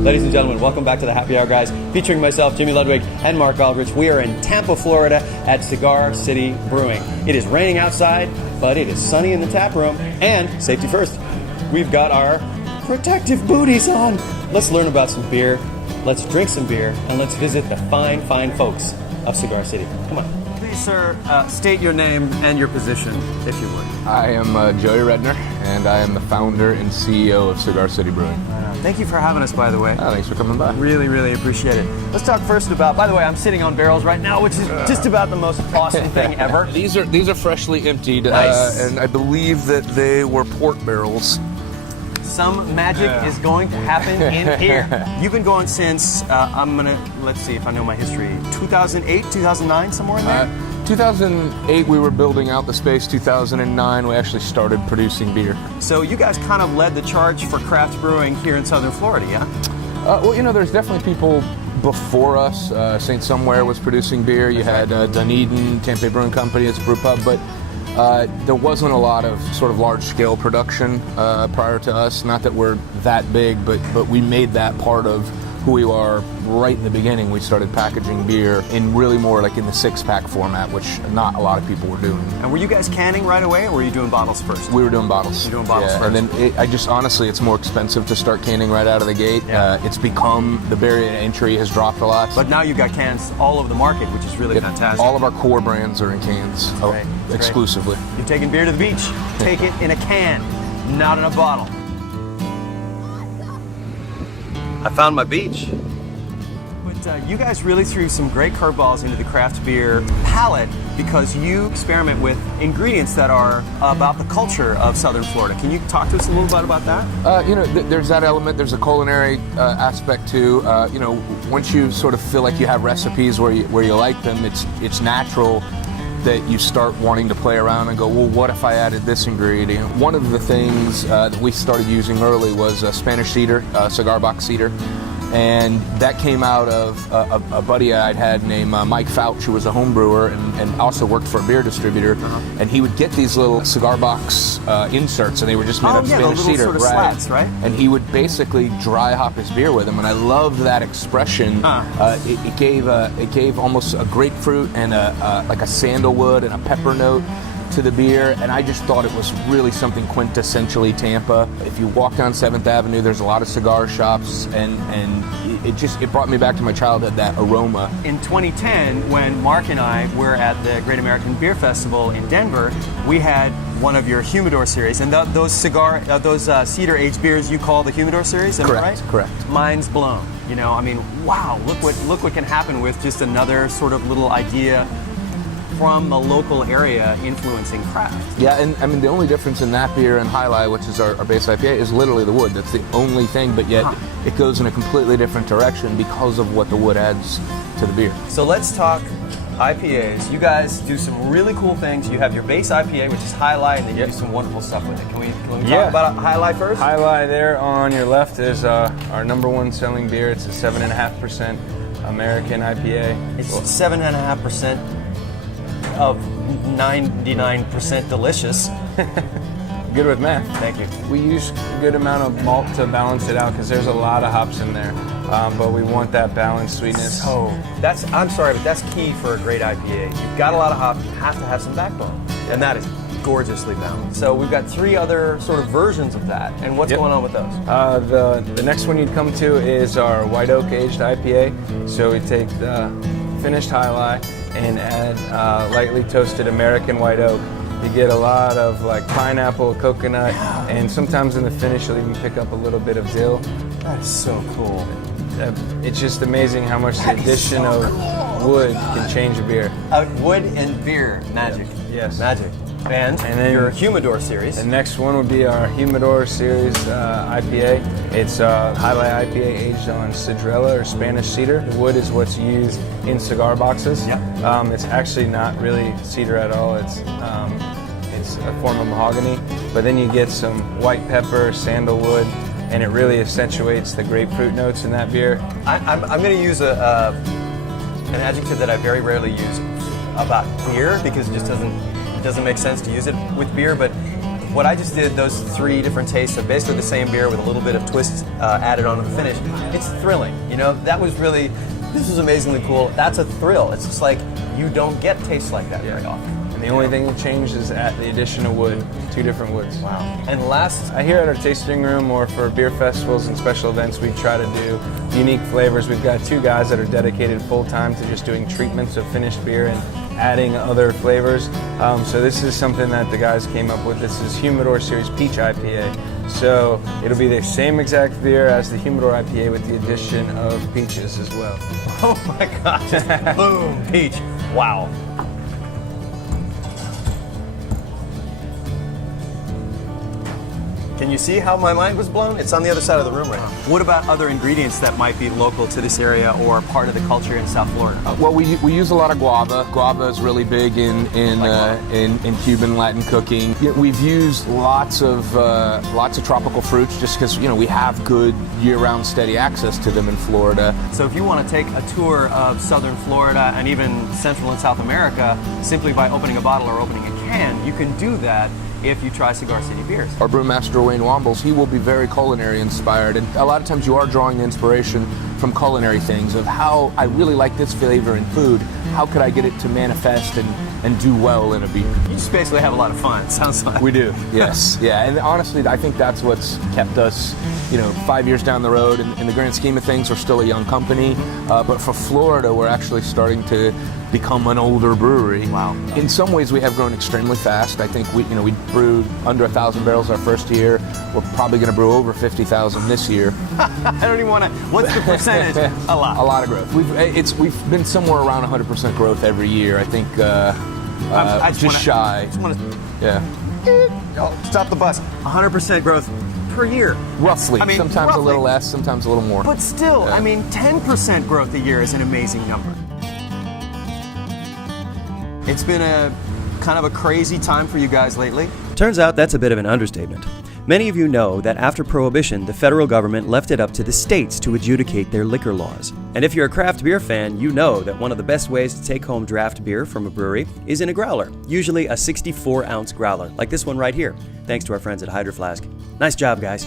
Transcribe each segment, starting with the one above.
Ladies and gentlemen, welcome back to the Happy Hour Guys, featuring myself, Jimmy Ludwig, and Mark Aldrich. We are in Tampa, Florida at Cigar City Brewing. It is raining outside, but it is sunny in the tap room. And, safety first, we've got our protective booties on. Let's learn about some beer, let's drink some beer, and let's visit the fine, fine folks of Cigar City. Come on. Please, sir, state your name and your position, if you would. I am Joey Redner, and I am the founder and CEO of Cigar City Brewing. Thank you for having us, by the way. Thanks for coming by. Really, really appreciate it. Let's talk first about, by the way, I'm sitting on barrels right now, which is just about the most awesome thing ever. These are freshly emptied, Nice. and I believe that they were port barrels. Some magic is going to happen in here. You've been going since, let's see if I know my history, 2008, 2009, somewhere in there? 2008, we were building out the space. 2009, we actually started producing beer. So you guys kind of led the charge for craft brewing here in Southern Florida, yeah? Well, you know, there's definitely people before us. St. Somewhere was producing beer. You had Dunedin, Tampa Brewing Company, it's a brew pub, but there wasn't a lot of sort of large-scale production prior to us. Not that we're that big, but we made that part of who we are right in the beginning. We started packaging beer in really more like in the six-pack format, which not a lot of people were doing. And were you guys canning right away, or were you doing bottles first? We were doing bottles. You're doing bottles first. And then honestly, it's more expensive to start canning right out of the gate. Yeah. It's become, the barrier to entry has dropped a lot. But now you've got cans all over the market, which is really fantastic. All of our core brands are in cans, Great. exclusively. You're taking beer to the beach. Take it in a can, not in a bottle. I found my beach. But you guys really threw some great curveballs into the craft beer palette because you experiment with ingredients that are about the culture of Southern Florida. Can you talk to us a little bit about that? You know, there's that element. There's a culinary aspect too. You know, once you sort of feel like you have recipes where you like them, it's natural that you start wanting to play around and go, well, what if I added this ingredient? One of the things that we started using early was Spanish cedar, cigar box cedar. And that came out of a buddy I'd had named Mike Fouch, who was a home brewer and also worked for a beer distributor. And he would get these little cigar box inserts, and they were just made of Spanish cedar. Sort of slats, right? And he would basically dry hop his beer with them, and I loved that expression. It gave almost a grapefruit and like a sandalwood and a pepper note to the beer, and I just thought it was really something quintessentially Tampa. If you walk down 7th Avenue, there's a lot of cigar shops, and it brought me back to my childhood, that aroma. In 2010, when Mark and I were at the Great American Beer Festival in Denver, we had one of your humidor series, and those cedar aged beers you call the humidor series, am I right? Correct. Mind's blown. You know, I mean, wow, look what can happen with just another sort of little idea from a local area influencing craft. Yeah, and I mean, the only difference in that beer and High Life, which is our base IPA, is literally the wood. That's the only thing, but yet it goes in a completely different direction because of what the wood adds to the beer. So let's talk IPAs. You guys do some really cool things. You have your base IPA, which is High Life, and then you do some wonderful stuff with it. Can we talk about High Life first? High Life there on your left is our #1 selling beer. It's a 7.5% American IPA. It's 7.5% of 99% delicious. Good with math. Thank you. We use a good amount of malt to balance it out because there's a lot of hops in there, but we want that balanced sweetness. So I'm sorry, but that's key for a great IPA. You've got a lot of hops, you have to have some backbone, and that is gorgeously balanced. So we've got 3 other sort of versions of that, and what's going on with those? The next one you'd come to is our White Oak aged IPA. So we take the finished High Life and add lightly toasted American white oak. You get a lot of like pineapple, coconut, and sometimes in the finish you'll even pick up a little bit of dill. That is so cool. It's just amazing how much the addition of wood can change a beer. Wood and beer, magic. Yes. Magic. And then your Humidor series. The next one would be our Humidor series IPA. It's High Life IPA aged on cedrela or Spanish cedar. The wood is what's used in cigar boxes. Yeah. It's actually not really cedar at all. It's a form of mahogany. But then you get some white pepper, sandalwood, and it really accentuates the grapefruit notes in that beer. I'm going to use an adjective that I very rarely use about beer because it just doesn't make sense to use it with beer, but what I just did, those 3 different tastes of basically the same beer with a little bit of twist added onto the finish, it's thrilling. You know, this was amazingly cool. That's a thrill. It's just like, you don't get tastes like that very often. And the only thing that changed is at the addition of wood, 2 different woods. Wow. And last, Here at our tasting room or for beer festivals and special events, we try to do unique flavors. We've got 2 guys that are dedicated full-time to just doing treatments of finished beer and adding other flavors. So this is something that the guys came up with. This is Humidor Series Peach IPA. So it'll be the same exact beer as the Humidor IPA with the addition of peaches as well. oh my gosh, boom, peach. Wow. Can you see how my mind was blown? It's on the other side of the room right now. What about other ingredients that might be local to this area or part of the culture in South Florida? Well, we use a lot of guava. Guava is really big in Cuban Latin cooking. We've used lots of tropical fruits just because we have good year-round steady access to them in Florida. So if you want to take a tour of southern Florida and even Central and South America simply by opening a bottle or opening a can, you can do that if you try Cigar City beers. Our brewmaster, Wayne Wombles, he will be very culinary inspired, and a lot of times you are drawing the inspiration from culinary things of how I really like this flavor in food, how could I get it to manifest and do well in a beer. You just basically have a lot of fun, it sounds like. We do, yes. Yeah, and honestly, I think that's what's kept us 5 years down the road. In the grand scheme of things, we're still a young company, but for Florida, we're actually starting to become an older brewery. Wow. In some ways, we have grown extremely fast. I think we brewed under 1,000 barrels our first year. We're probably going to brew over 50,000 this year. I don't even want to. What's the percentage? A lot. A lot of growth. We've been somewhere around 100% growth every year. I think shy. Yeah. Oh, stop the bus. 100% growth per year. Roughly. Sometimes a little less, sometimes a little more. But still, 10% growth a year is an amazing number. It's been a kind of a crazy time for you guys lately. Turns out that's a bit of an understatement. Many of you know that after Prohibition, the federal government left it up to the states to adjudicate their liquor laws. And if you're a craft beer fan, you know that one of the best ways to take home draft beer from a brewery is in a growler, usually a 64-ounce growler, like this one right here, thanks to our friends at Hydro Flask. Nice job, guys.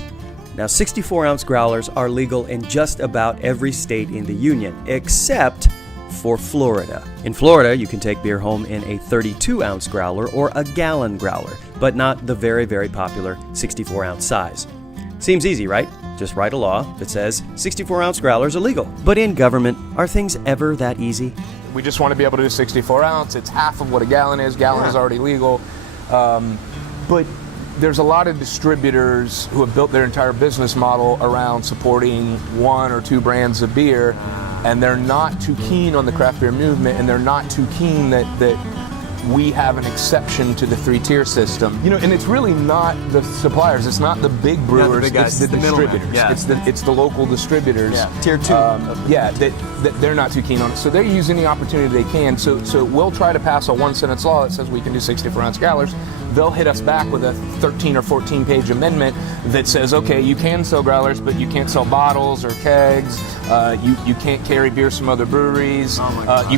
Now, 64-ounce growlers are legal in just about every state in the union, except for Florida. In Florida, you can take beer home in a 32-ounce growler or a gallon growler, but not the very, very popular 64-ounce size. Seems easy, right? Just write a law that says 64-ounce growlers are legal. But in government, are things ever that easy? We just want to be able to do 64-ounce. It's half of what a gallon is. Gallon is already legal. But there's a lot of distributors who have built their entire business model around supporting 1 or 2 brands of beer, and they're not too keen on the craft beer movement, and they're not too keen that we have an exception to the 3-tier system. And it's really not the suppliers, it's not the big brewers, it's the distributors. Yeah. It's the local distributors. Yeah. Tier 2. That they're not too keen on it. So they're using the opportunity they can. So we'll try to pass a 1-sentence law that says we can do 64-ounce growlers. They'll hit us back with a 13 or 14-page amendment that says, okay, you can sell growlers, but you can't sell bottles or kegs. You can't carry beers from other breweries. Oh my God. You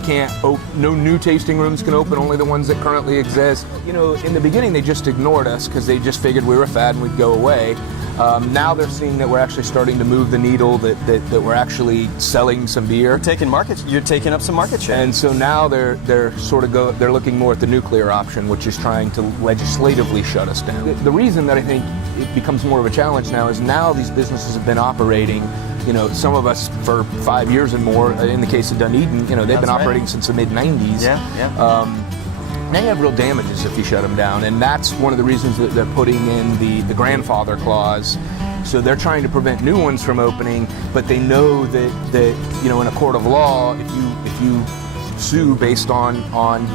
can't. No new tasting rooms can open. Only the ones that currently exist. In the beginning, they just ignored us because they just figured we were a fad and we'd go away. Now they're seeing that we're actually starting to move the needle, that we're actually selling some beer. You're taking up some market share. And so now they're looking more at the nuclear option, which is trying to legislatively shut us down. The reason that I think it becomes more of a challenge now is now these businesses have been operating, some of us for 5 years and more. In the case of Dunedin, they've been operating since the mid-90s. Yeah. They have real damages if you shut them down, and that's one of the reasons that they're putting in the grandfather clause. So they're trying to prevent new ones from opening, but they know that in a court of law, if you sue based on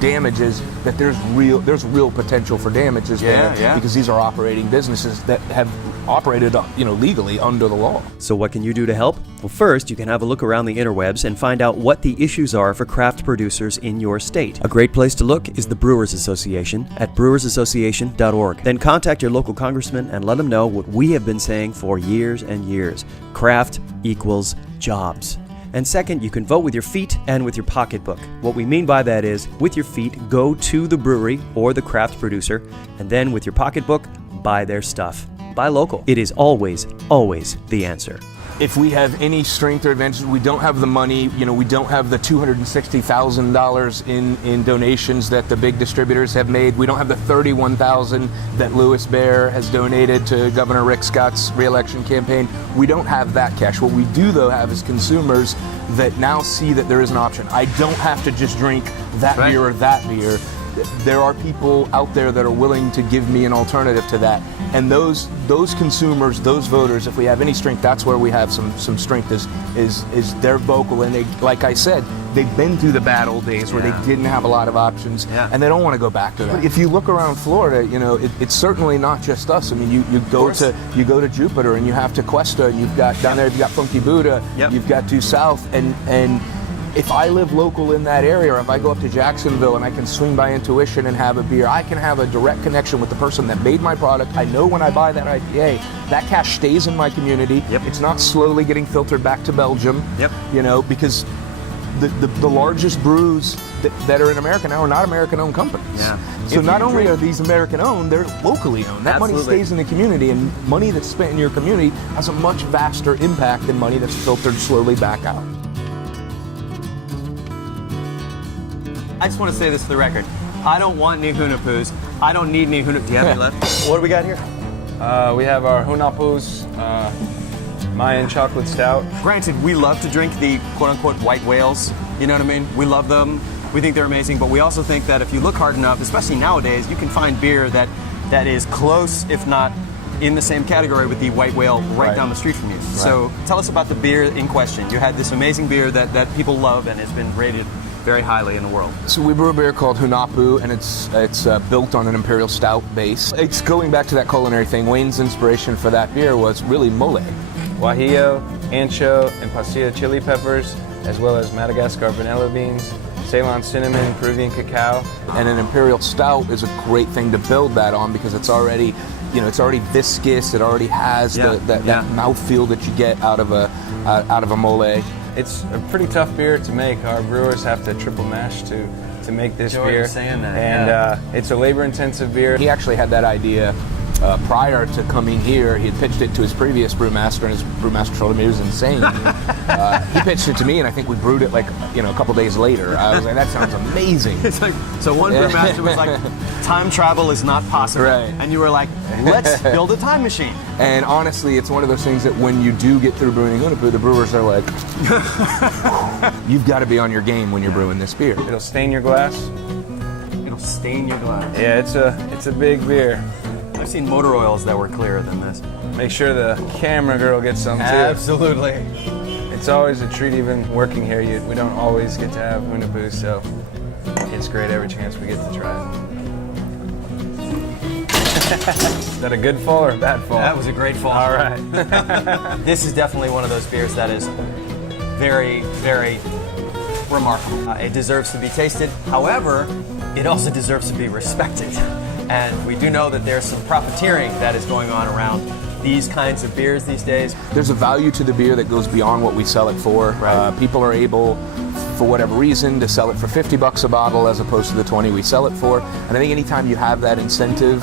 damages, that there's real potential for damages there because these are operating businesses that have operated legally under the law. So what can you do to help? Well, first, you can have a look around the interwebs and find out what the issues are for craft producers in your state. A great place to look is the Brewers Association at brewersassociation.org. Then contact your local congressman and let him know what we have been saying for years and years. Craft equals jobs. And second, you can vote with your feet and with your pocketbook. What we mean by that is, with your feet, go to the brewery or the craft producer, and then with your pocketbook, buy their stuff. Buy local. It is always, always the answer. If we have any strength or advantage, we don't have the money, we don't have the $260,000 in donations that the big distributors have made. We don't have the $31,000 that Louis Bear has donated to Governor Rick Scott's re-election campaign. We don't have that cash. What we do, though, have is consumers that now see that there is an option. I don't have to just drink that beer or that beer. There are people out there that are willing to give me an alternative to that. And those consumers, those voters, if we have any strength, that's where we have some strength is they're vocal, and they, like I said, they've been through the bad old days where they didn't have a lot of options, and they don't want to go back to that. If you look around Florida, it's certainly not just us. I mean, you go to Jupiter and you have to Cuesta, and you've got down there, you've got Funky Buddha, you've got Due South, and if I live local in that area, or if I go up to Jacksonville and I can swing by Intuition and have a beer, I can have a direct connection with the person that made my product. I know when I buy that IPA, that cash stays in my community. It's not slowly getting filtered back to Belgium. Because the largest brews that are in America now are not American-owned companies. So not only are these American-owned, they're locally owned. That money stays in the community, and money that's spent in your community has a much vaster impact than money that's filtered slowly back out. I just want to say this for the record. I don't want any Hunapoos. I don't need any Hunapoos. Do you have any left? What do we got here? We have our Hunapoos Mayan Chocolate Stout. Granted, we love to drink the quote-unquote white whales. You know what I mean? We love them. We think they're amazing. But we also think that if you look hard enough, especially nowadays, you can find beer that is close, if not in the same category with the white whale right down the street from you. So tell us about the beer in question. You had this amazing beer that people love, and it's been rated very highly in the world. So we brew a beer called Hunapu, and it's built on an imperial stout base. It's going back to that culinary thing. Wayne's inspiration for that beer was really mole. Guajillo, ancho, and pasilla chili peppers, as well as Madagascar vanilla beans, Ceylon cinnamon, Peruvian cacao. And an imperial stout is a great thing to build that on because it's already, it's already viscous. It already has that mouthfeel that you get out of a mole. It's a pretty tough beer to make. Our brewers have to triple mash to make this beer. Saying that, and it's a labor-intensive beer. He actually had that idea prior to coming here. He had pitched it to his previous brewmaster, and his brewmaster told him it was insane. He pitched it to me, and I think we brewed it a couple days later. I was like, that sounds amazing. It's like, so one brewmaster was like, time travel is not possible. And you were like, let's build a time machine. And honestly, it's one of those things that when you do get through brewing Hunapu, the brewers are like, you've got to be on your game when you're brewing this beer. It'll stain your glass. It'll stain your glass. Yeah, it's a big beer. I've seen motor oils that were clearer than this. Make sure the camera girl gets some too. Absolutely. It's always a treat even working here. We don't always get to have Hunapu, so it's great every chance we get to try it. Is that a good fall or a bad fall? That was a great fall. All right. This is definitely one of those beers that is very, very remarkable. It deserves to be tasted. However, it also deserves to be respected. And we do know that there's some profiteering that is going on around these kinds of beers these days. There's a value to the beer that goes beyond what we sell it for. People are able, for whatever reason, to sell it for $50 a bottle as opposed to the 20 we sell it for. And I think anytime you have that incentive,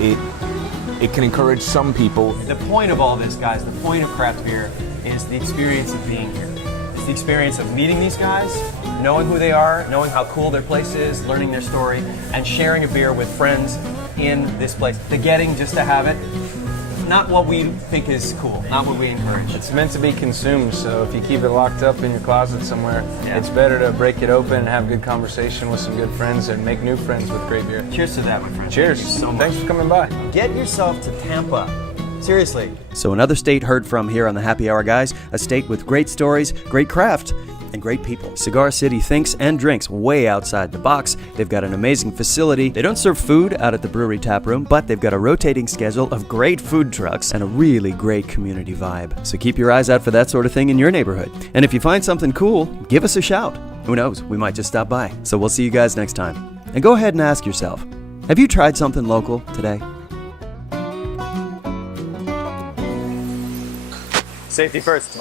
it can encourage some people. The point of all this, guys, the point of craft beer is the experience of being here. It's the experience of meeting these guys, knowing who they are, knowing how cool their place is, learning their story, and sharing a beer with friends in this place. The getting just to have it, not what we think is cool, not what we encourage. It's meant to be consumed, so if you keep it locked up in your closet somewhere, it's better to break it open and have good conversation with some good friends and make new friends with great beer. Cheers to that, my friend. Cheers. Thank you so much. Thanks for coming by. Get yourself to Tampa. Seriously. So another state heard from here on the Happy Hour, guys. A state with great stories, great craft, and great people. Cigar City thinks and drinks way outside the box. They've got an amazing facility. They don't serve food out at the brewery tap room, but they've got a rotating schedule of great food trucks and a really great community vibe. So keep your eyes out for that sort of thing in your neighborhood. And if you find something cool, give us a shout. Who knows, we might just stop by. So we'll see you guys next time. And go ahead and ask yourself, have you tried something local today? Safety first.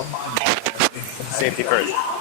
Safety first.